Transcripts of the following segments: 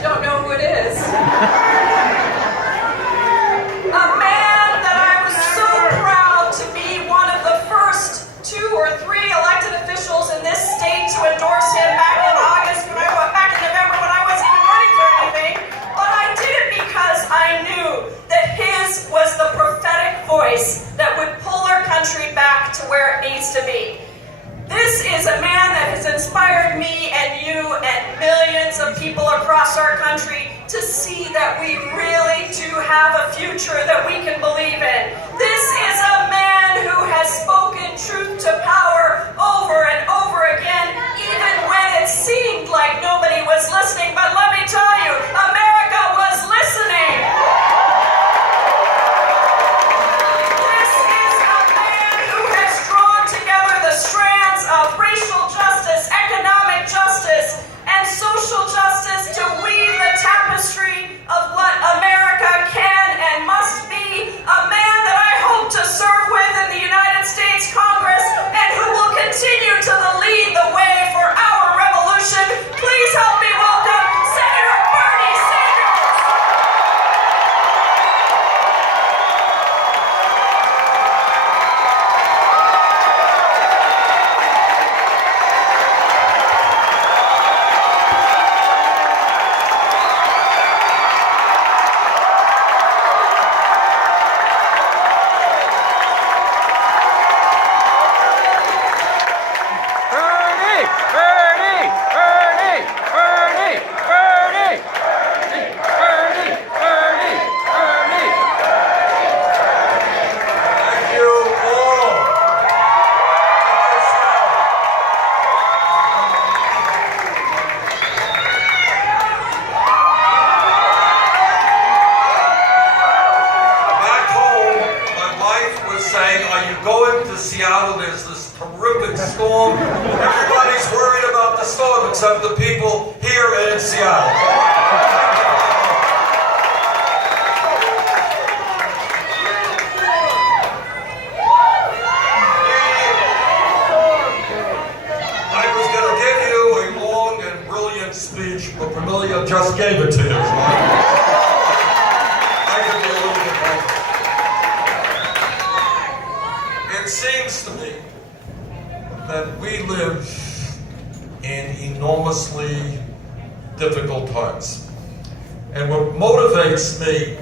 you don't know who it is. A man that I was so proud to be one of the first 2 or 3 elected officials in this state to endorse him back in November when I wasn't even running for anything. But I did it because I knew that his was the prophetic voice that would pull our country back to where it needs to be. This is a man that has inspired me and you and millions of people across our country to see that we really do have a future that we can believe in. This is a man who has spoken truth to power over and over again, even when it seemed like nobody was listening. But let me tell you, America was listening. This is a man who has drawn together the strands of racial justice, economic justice, and social justice to weave the tapestry of what America can and must be. A man that I hope to serve with in the United States Congress and who will continue to lead the way for our revolution. Please help me welcome Senator Bernie Sanders. Seattle, there's this terrific storm. Everybody's worried about the storm except the people here and in Seattle. I was going to give you a long and brilliant speech, but Pramila just gave it to you. I can be a little bit longer. It seems to me that we live in enormously difficult times. And what motivates me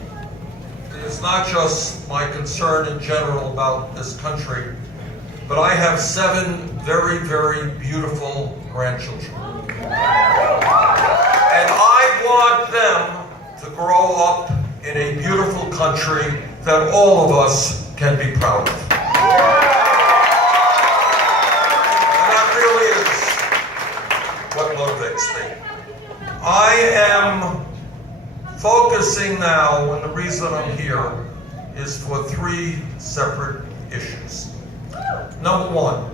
is not just my concern in general about this country, but I have 7 very, very beautiful grandchildren. And I want them to grow up in a beautiful country that all of us can be proud of. What motivates me. I am focusing now, and the reason I'm here is for 3 separate issues. Number 1,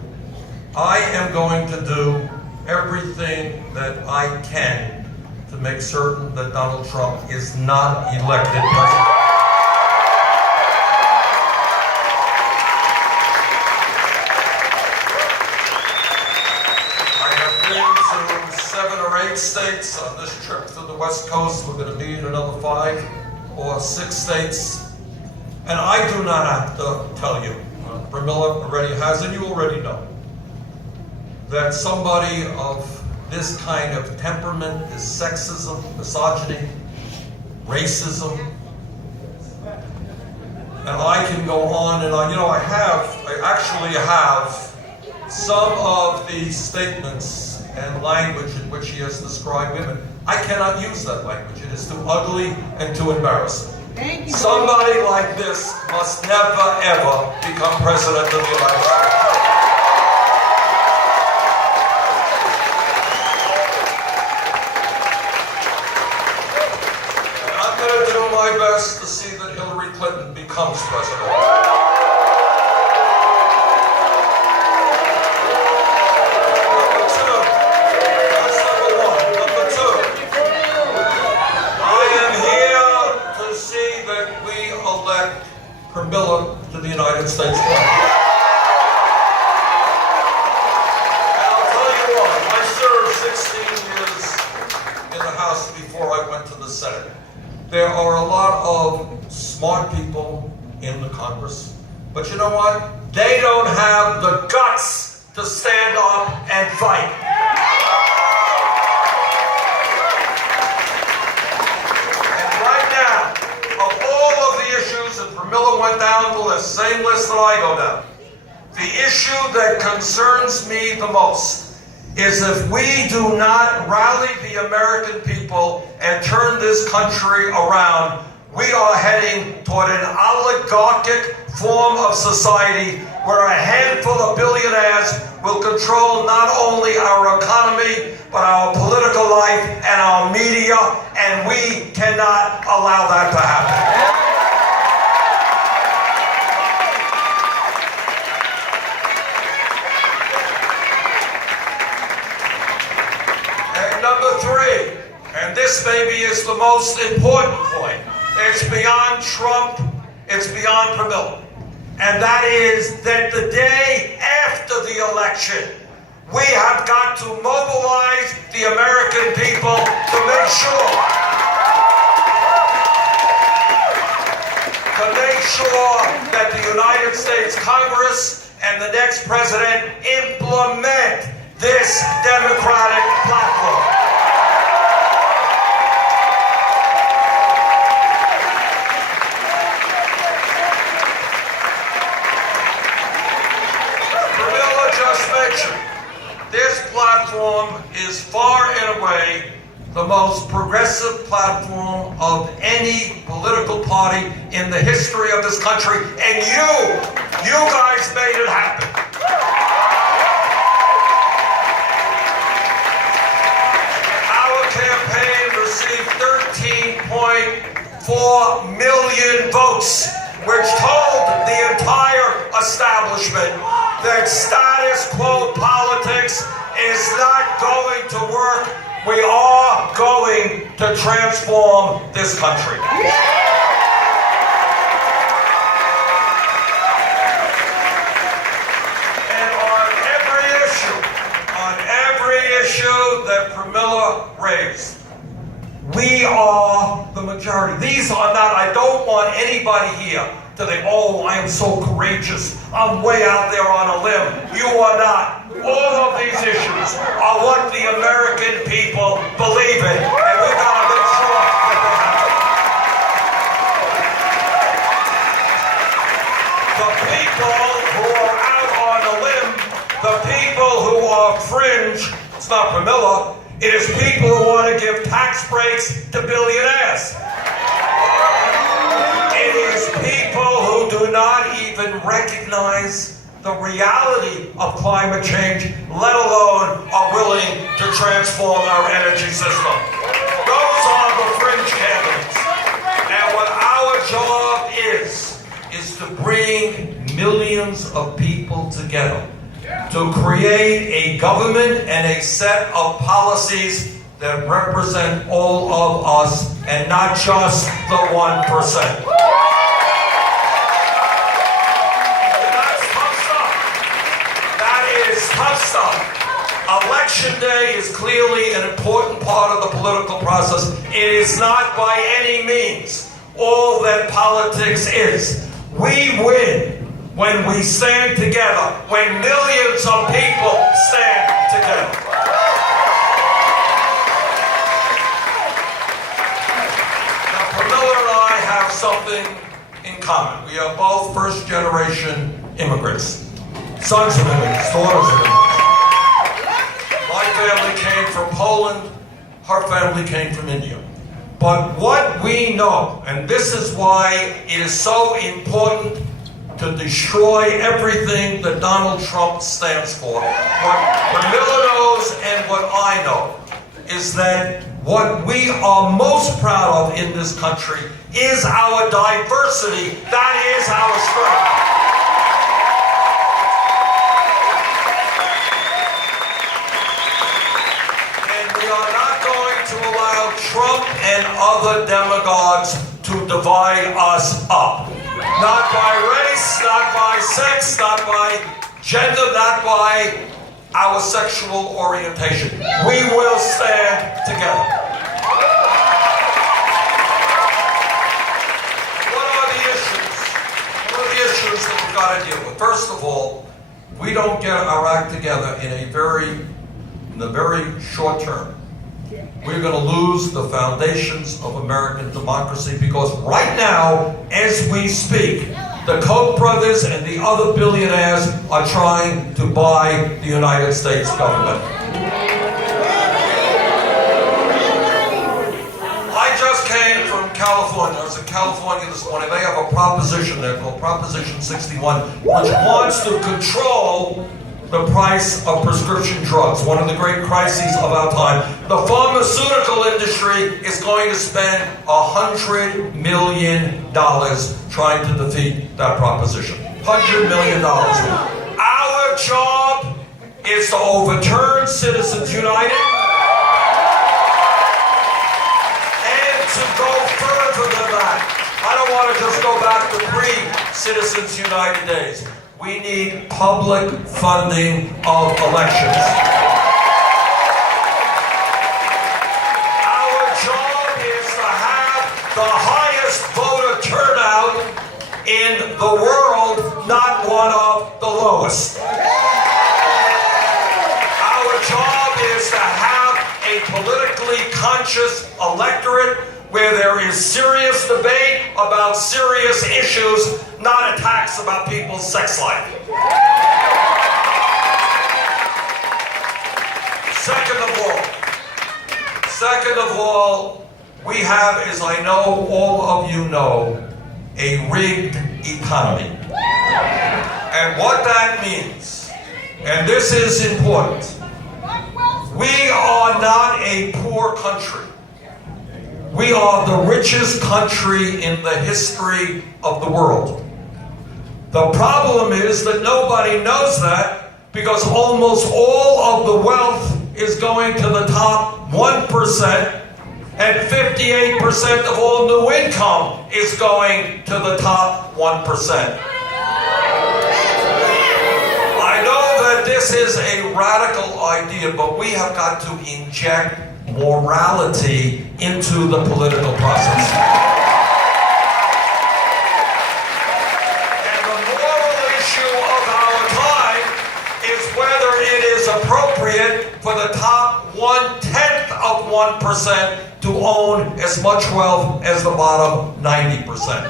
I am going to do everything that I can to make certain that Donald Trump is not elected president. States on this trip to the West Coast. We're going to be in another 5 or 6 states. And I do not have to tell you, Pramila already has, and you already know, that somebody of this kind of temperament is sexism, misogyny, racism. And I can go on and on. You know, I actually have some of the statements and language in which he has described women. I cannot use that language. It is too ugly and too embarrassing. Thank you. Somebody like this must never, ever become president of the United States. And I'm going to do my best to see that Hillary Clinton becomes president. Pramila to the United States flag. And I'll tell you what, I served 16 years in the House before I went to the Senate. There are a lot of smart people in the Congress, but you know what? They don't have the guts to stand up and fight. And right now, of all of the issues, and Pramila went down the list, same list that I go down, the issue that concerns me the most is if we do not rally the American people and turn this country around, we are heading toward an oligarchic form of society where a handful of billionaires will control not only our economy, but our political life and our media, and we cannot allow that to happen. Number three, and this maybe is the most important point, it's beyond Trump, it's beyond Pramila, and that is that the day after the election, we have got to mobilize the American people to make sure that the United States Congress and the next president implement this democratic platform. Pramila just mentioned, this platform is far and away the most progressive platform of any political party in the history of this country, and you guys made it happen. Received 13.4 million votes, which told the entire establishment that status quo politics is not going to work. We are going to transform this country. And on every issue that Pramila raised, we are the majority. These are not, I don't want anybody here to think, oh, I am so courageous. I'm way out there on a limb. You are not. All of these issues are what the American people believe in, and we've got to make sure that they happen. The people who are out on a limb, the people who are fringe, it's not Pramila, it is people who want to give tax breaks to billionaires. It is people who do not even recognize the reality of climate change, let alone are willing to transform our energy system. Those are the fringe candidates. And what our job is to bring millions of people together to create a government and a set of policies that represent all of us and not just the 1%. That's tough stuff. That is tough stuff. Election day is clearly an important part of the political process. It is not by any means all that politics is. We win when we stand together, when millions of people stand together. Now, Pramila and I have something in common. We are both first-generation immigrants. Sons of immigrants, daughters of immigrants. My family came from Poland. Her family came from India. But what we know, and this is why it is so important to destroy everything that Donald Trump stands for. What Pramila knows and what I know is that what we are most proud of in this country is our diversity. That is our strength. And we are not going to allow Trump and other demagogues to divide us up. Not by race, not by sex, not by gender, not by our sexual orientation. We will stand together. got to deal with. First of all, we don't get our act together in the very short term. We're going to lose the foundations of American democracy because right now, as we speak, the Koch brothers and the other billionaires are trying to buy the United States government. I just came from California. I was in California this morning. They have a proposition there called Proposition 61, which wants to control the price of prescription drugs, one of the great crises of our time. The pharmaceutical industry is going to spend $100 million trying to defeat that proposition. $100 million. Our job is to overturn Citizens United and to go further than that. I don't want to just go back to pre-Citizens United days. We need public funding of elections. Our job is to have the highest voter turnout in the world, not one of the lowest. Our job is to have a politically conscious electorate where there is serious debate about serious issues, not attacks about people's sex life. Second of all, we have, as I know all of you know, a rigged economy. And what that means, and this is important, we are not a poor country. We are the richest country in the history of the world. The problem is that nobody knows that because almost all of the wealth is going to the top 1%, and 58% of all new income is going to the top 1%. I know that this is a radical idea, but we have got to inject morality into the political process. And the moral issue of our time is whether it is appropriate for the top 1/10 of 1% to own as much wealth as the bottom 90%.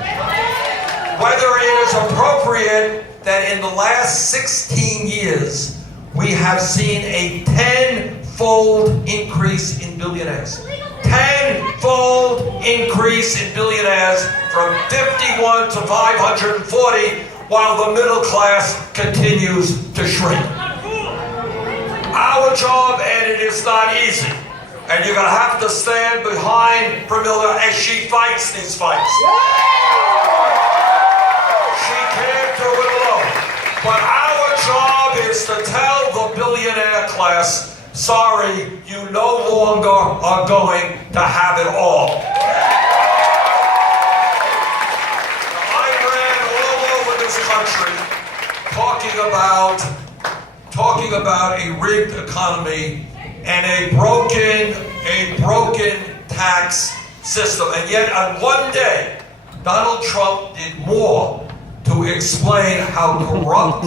Whether it is appropriate that in the last 16 years we have seen a 10-fold increase in billionaires. 10-fold increase in billionaires from 51 to 540, while the middle class continues to shrink. Our job, and it is not easy, and you're going to have to stand behind Pramila as she fights these fights. She can't do it alone. But our job is to tell the billionaire class, sorry, you no longer are going to have it all. I ran all over this country talking about a rigged economy and a broken tax system. And yet on one day, Donald Trump did more to explain how corrupt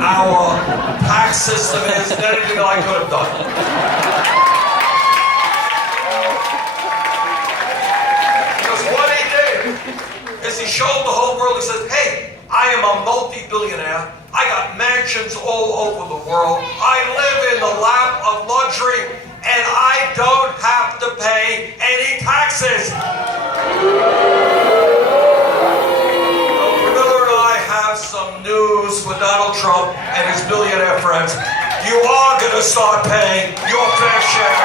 our tax system is than anything I could have done. Because what he did is he showed the whole world, he said, hey, I am a multi-billionaire. I got mansions all over the world. I live in the lap of luxury, and I don't have to pay any taxes. Some news for Donald Trump and his billionaire friends. You are going to start paying your fair share.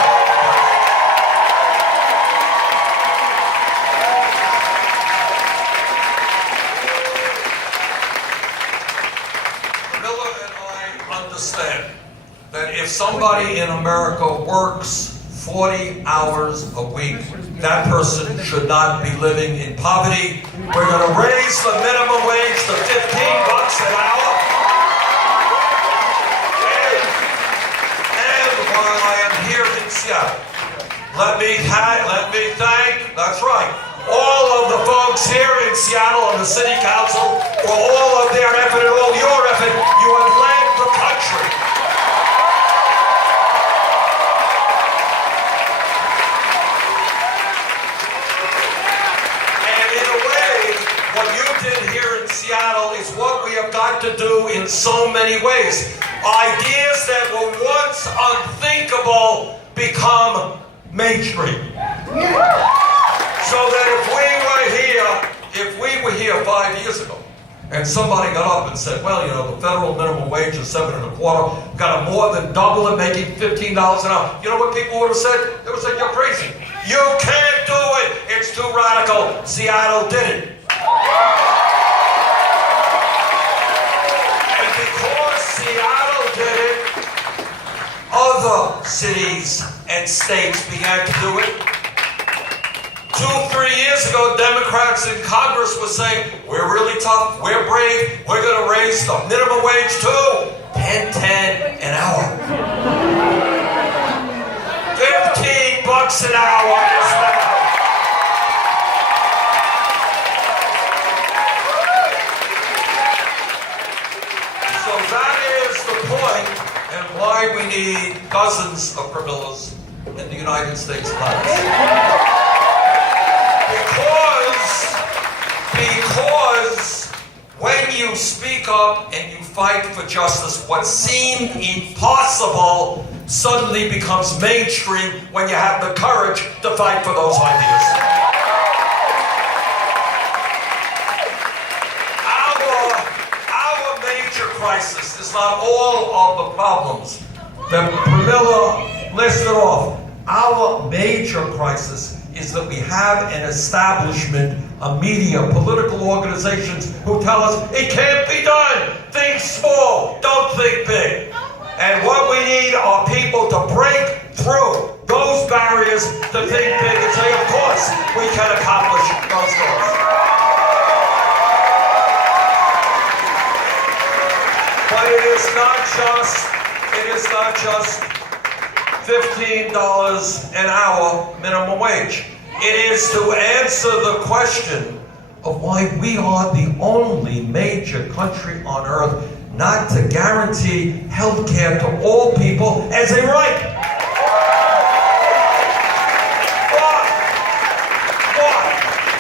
Miller and I understand that if somebody in America works 40 hours a week, that person should not be living in poverty. We're going to raise the minimum wage to $15 an hour. And while I am here in Seattle, let me thank, that's right, all of the folks here in Seattle on the city council, for all of their effort and all your effort. You have led the country. And in a way, what you did here in Seattle is what we have got to do in so many ways. Ideas that were once unthinkable become mainstream. So that if we were here 5 years ago, and somebody got up and said, well, you know, the federal minimum wage is $7.25, got to more than double it, making $15 an hour. You know what people would have said? They would have said, you're crazy. You can't do it. It's too radical. Seattle did it. And because Seattle did it, other cities and states began to do it. 2-3 years ago, Democrats in Congress were saying, we're really tough, we're brave, we're going to raise the minimum wage to $10.10 an hour. $15 an hour is now. So that is the point and why we need dozens of Pramilas in the United States Congress. Because when you speak up and you fight for justice, what seemed impossible suddenly becomes mainstream when you have the courage to fight for those ideas. Our major crisis is not all of the problems that Pramila listed off. Our major crisis is that we have an establishment, a media, political organizations who tell us it can't be done. Think small, don't think big. And what we need are people to break through those barriers to think big and say, of course, we can accomplish those goals. But it is not just $15 an hour minimum wage. It is to answer the question of why we are the only major country on earth not to guarantee health care to all people as a right. Why?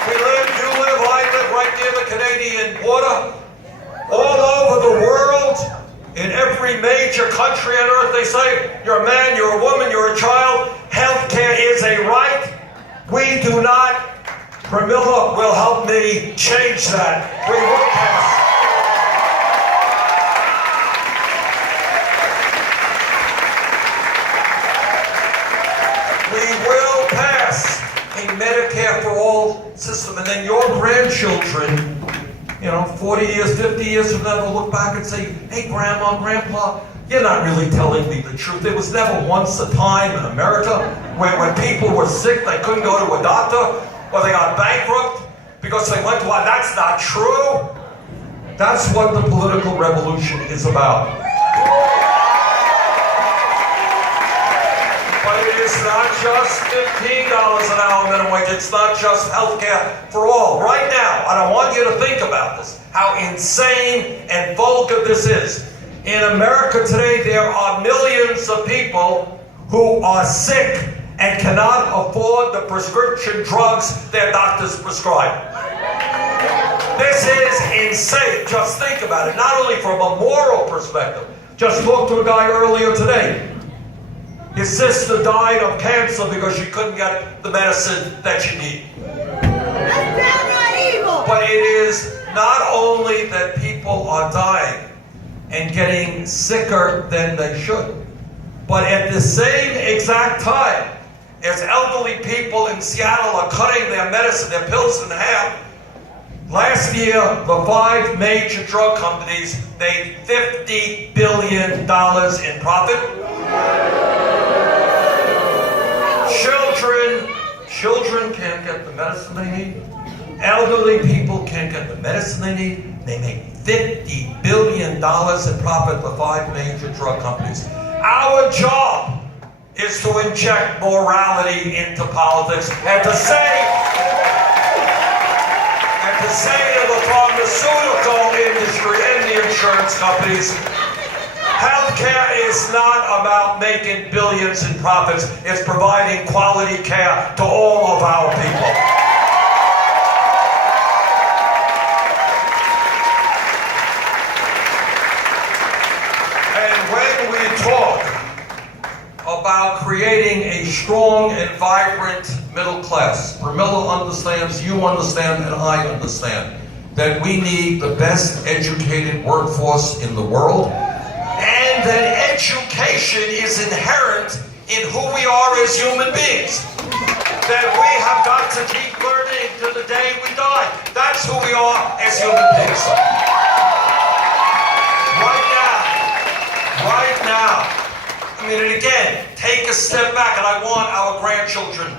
You live, I live right near the Canadian border. All over the world, in every major country on earth, they say, you're a man, you're a woman, you're a child, health care is a right. We do not. Pramila will help me change that. We will pass. We will pass a Medicare for all system, and then your grandchildren, 40 years, 50 years from now, will look back and say, hey, Grandma, Grandpa, you're not really telling me the truth. There was never once a time in America when people were sick, they couldn't go to a doctor, or they got bankrupt because they went to one. That's not true. That's what the political revolution is about. But it is not just $15 an hour minimum wage. It's not just health care for all. Right now, and I want you to think about this, how insane and vulgar this is. In America today, there are millions of people who are sick and cannot afford the prescription drugs their doctors prescribe. This is insane. Just think about it. Not only from a moral perspective. Just talked to a guy earlier today. His sister died of cancer because she couldn't get the medicine that she needed. But it is not only that people are dying and getting sicker than they should, but at the same exact time, as elderly people in Seattle are cutting their medicine, their pills in half, last year, the 5 major drug companies made $50 billion in profit. Children can't get the medicine they need. Elderly people can't get the medicine they need. They make $50 billion in profit, the 5 major drug companies. Our job is to inject morality into politics and to say, to say to the pharmaceutical industry and the insurance companies, healthcare is not about making billions in profits. It's providing quality care to all of our people. And when we talk about creating a strong and vibrant middle class, Pramila understands, you understand, and I understand that we need the best educated workforce in the world, and that education is inherent in who we are as human beings. That we have got to keep learning to the day we die. That's who we are as human beings. Right now, I mean, and again, take a step back, and I want our grandchildren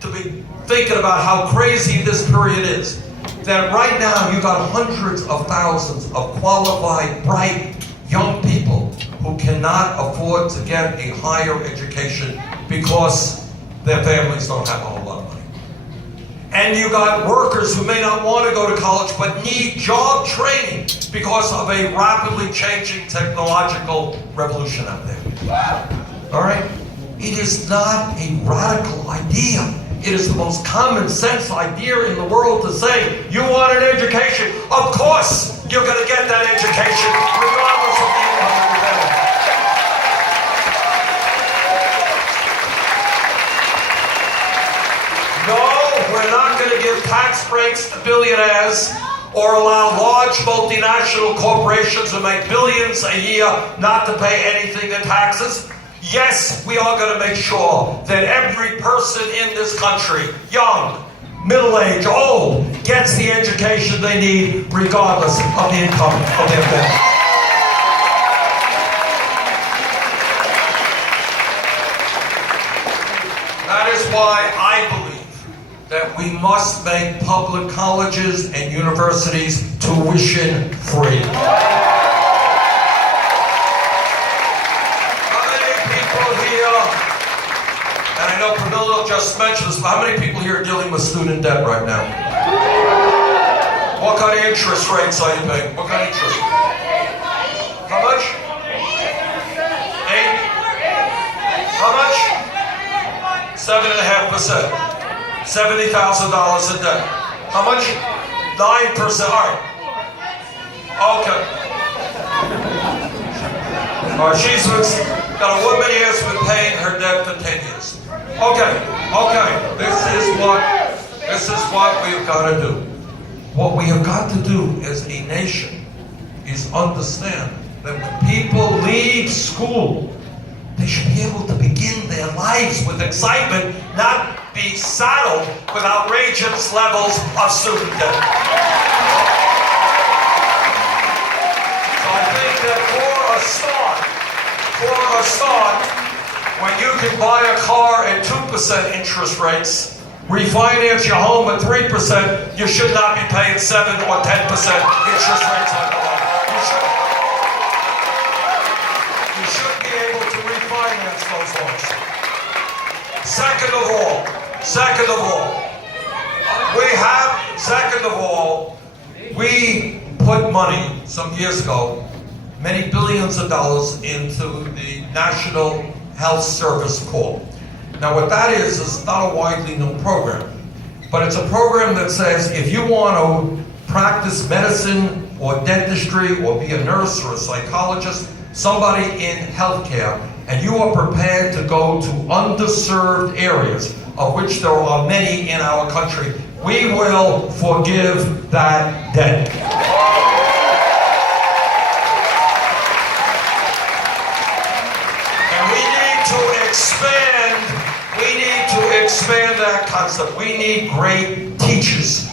to be thinking about how crazy this period is. That right now, you've got hundreds of thousands of qualified, bright, young people who cannot afford to get a higher education because their families don't have a whole lot of money. And you got workers who may not want to go to college but need job training because of a rapidly changing technological revolution out there. All right? It is not a radical idea. It is the most common sense idea in the world to say, you want an education? Of course you're going to get that education regardless of the income of your family. No, we're not going to give tax breaks to billionaires or allow large multinational corporations who make billions a year not to pay anything in taxes. Yes, we are going to make sure that every person in this country, young, middle-aged, old, gets the education they need regardless of the income of their family. That is why I believe that we must make public colleges and universities tuition free. How many people here, and I know Pramila just mentioned this, but how many people here are dealing with student debt right now? What kind of interest rates are you paying? What kind of interest? How much? 8? How much? 7.5%. $70,000 a day. How much? 9%. All right. Okay. All right. She's got a woman here who's been paying her debt for 10 years. Okay. Okay. This is what we've got to do. What we have got to do as a nation is understand that when people leave school, they should be able to begin their lives with excitement, not be saddled with outrageous levels of student debt. So I think that for a start, when you can buy a car at 2% interest rates, refinance your home at 3%, you should not be paying 7 or 10% interest rates on the loan. You should be able to refinance those loans. Second of all, we put money some years ago, many billions of dollars, into the National Health Service Corps. Now what that is not a widely known program, but it's a program that says if you want to practice medicine or dentistry or be a nurse or a psychologist, somebody in healthcare, and you are prepared to go to underserved areas, of which there are many in our country, we will forgive that debt. And we need to expand that concept. We need great teachers.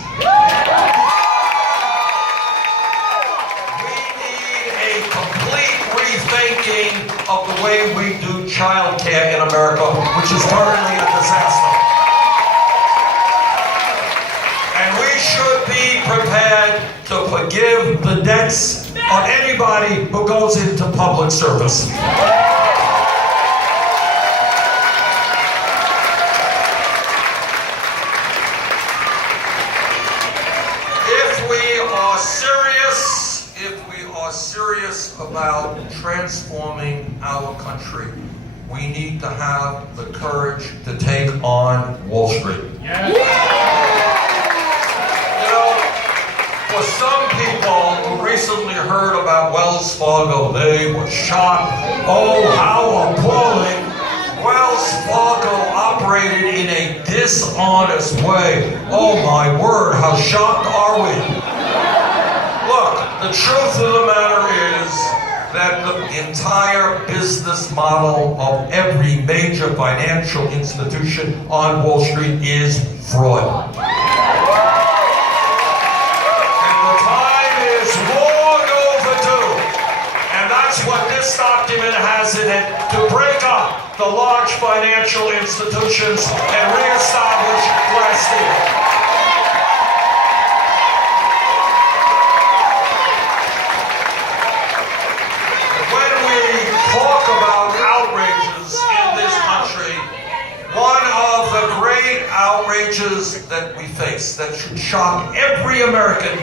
Rethinking of the way we do child care in America, which is currently a disaster. And we should be prepared to forgive the debts of anybody who goes into public service. If are serious about transforming our country, we need to have the courage to take on Wall Street. Yes. You know, for some people who recently heard about Wells Fargo, they were shocked. Oh, how appalling. Wells Fargo operated in a dishonest way. Oh my word, how shocked are we? Look, the truth of the matter is that the entire business model of every major financial institution on Wall Street is fraud. And the time is long overdue. And that's what this document has in it, to break up the large financial institutions and reestablish Glass-Steagall. When we talk about outrages in this country, one of the great outrages that we face, that should shock every American,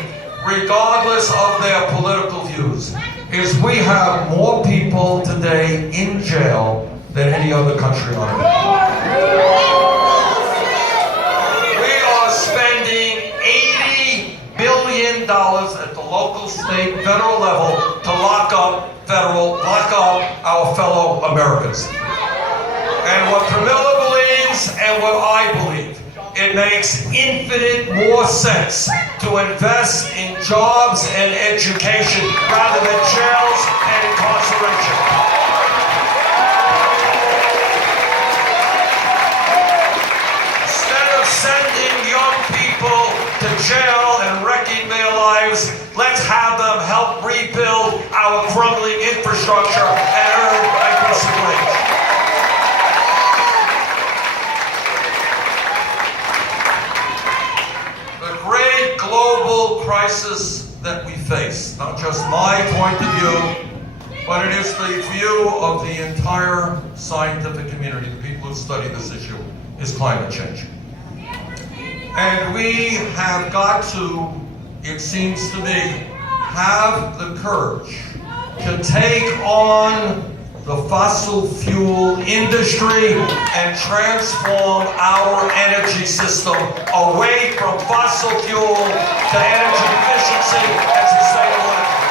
regardless of their political views, is we have more people today in jail than any other country on earth. We are spending $80 billion at the local, state, federal level to lock up our fellow Americans. And what Pramila believes and what I believe, it makes infinite more sense to invest in jobs and education rather than jails and incarceration. Instead of sending young people to jail and wrecking their lives, let's have them help rebuild our crumbling infrastructure and earn a decent wage. The great global crisis that we face, not just my point of view, but it is the view of the entire scientific community, the people who study this issue, is climate change. And we have got to, it seems to me, have the courage to take on the fossil fuel industry and transform our energy system away from fossil fuel to energy efficiency and sustainable energy.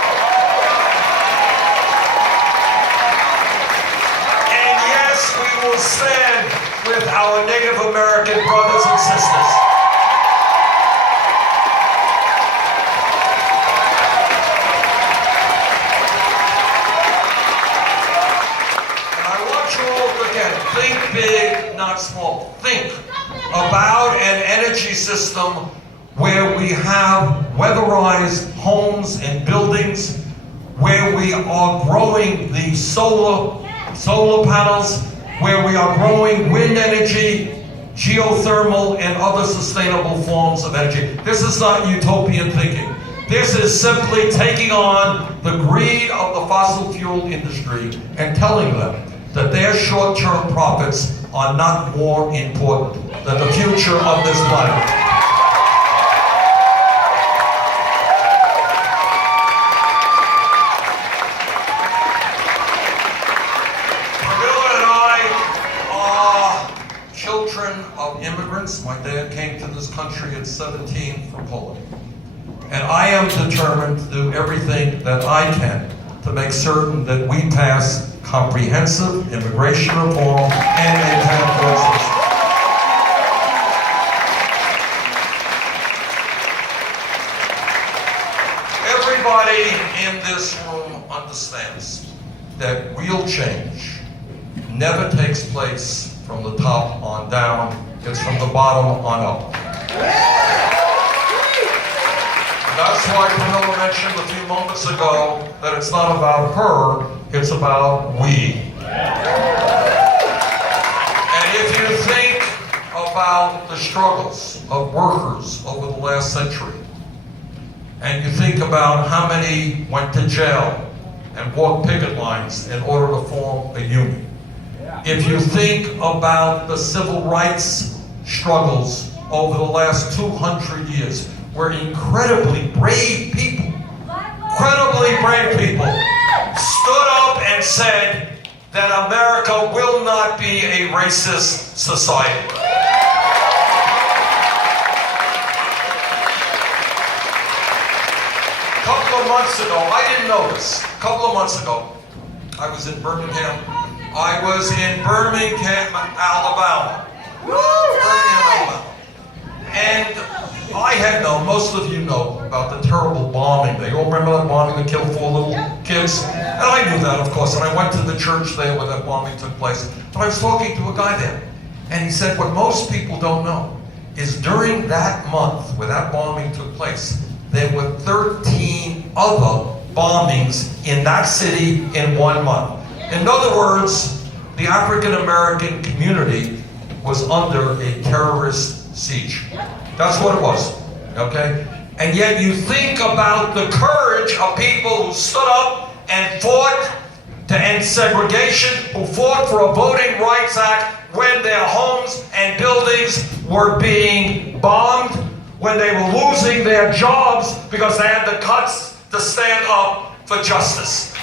And yes, we will stand with our Native American brothers and sisters. Think big, not small. Think about an energy system where we have weatherized homes and buildings, where we are growing the solar panels, where we are growing wind energy, geothermal, and other sustainable forms of energy. This is not utopian thinking. This is simply taking on the greed of the fossil fuel industry and telling them that their short-term profits are not more important than the future of this planet. Pramila and I are children of immigrants. My dad came to this country at 17 from Poland. And I am determined to do everything that I can to make certain that we pass comprehensive immigration reform and independent justice. Everybody in this room understands that real change never takes place from the top on down, it's from the bottom on up. That's why Pramila mentioned a few moments ago that it's not about her, it's about we. And if you think about the struggles of workers over the last century, and you think about how many went to jail and walked picket lines in order to form a union, if you think about the civil rights struggles over the last 200 years, where incredibly brave people incredibly brave people stood up and said that America will not be a racist society. A couple of months ago, I didn't know this. A couple of months ago, I was in Birmingham. I was in Birmingham, Alabama. And I had known, most of you know, about the terrible bombing. They all remember that bombing that killed 4 little kids? And I knew that, of course, and I went to the church there where that bombing took place. But I was talking to a guy there, and he said, what most people don't know is during that month where that bombing took place, there were 13 other bombings in that city in 1 month. In other words, the African American community was under a terrorist siege. That's what it was, okay? And yet you think about the courage of people who stood up and fought to end segregation, who fought for a Voting Rights Act when their homes and buildings were being bombed, when they were losing their jobs because they had the guts to stand up for justice.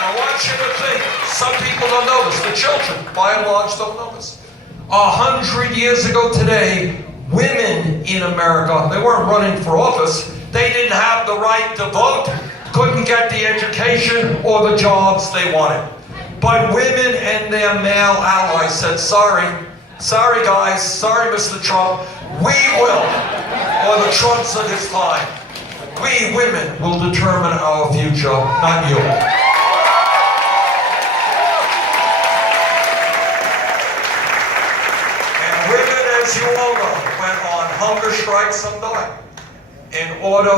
I want you to think, some people don't know this, the children, by and large, don't know this. 100 years ago today, women in America, they weren't running for office, they didn't have the right to vote, couldn't get the education or the jobs they wanted. But women and their male allies said, sorry guys, sorry Mr. Trump, we will, or the Trumps of his time, we women will determine our future, not you. As you all know, went on hunger strikes and died in order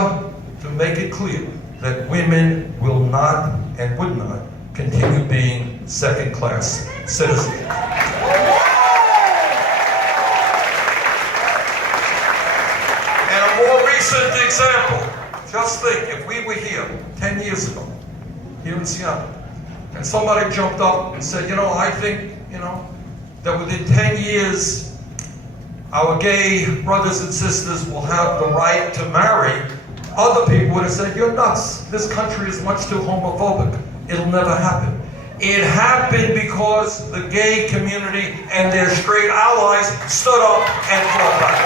to make it clear that women will not and would not continue being second-class citizens. And a more recent example, just think, if we were here 10 years ago, here in Seattle, and somebody jumped up and said, I think, that within 10 years, our gay brothers and sisters will have the right to marry, other people would have said, you're nuts. This country is much too homophobic. It'll never happen. It happened because the gay community and their straight allies stood up and fought back.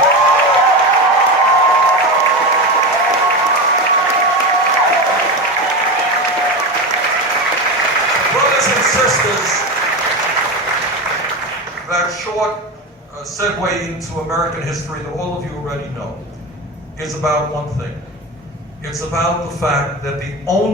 Brothers and sisters, that short segue into American history that all of you already know is about one thing. It's about the fact that the only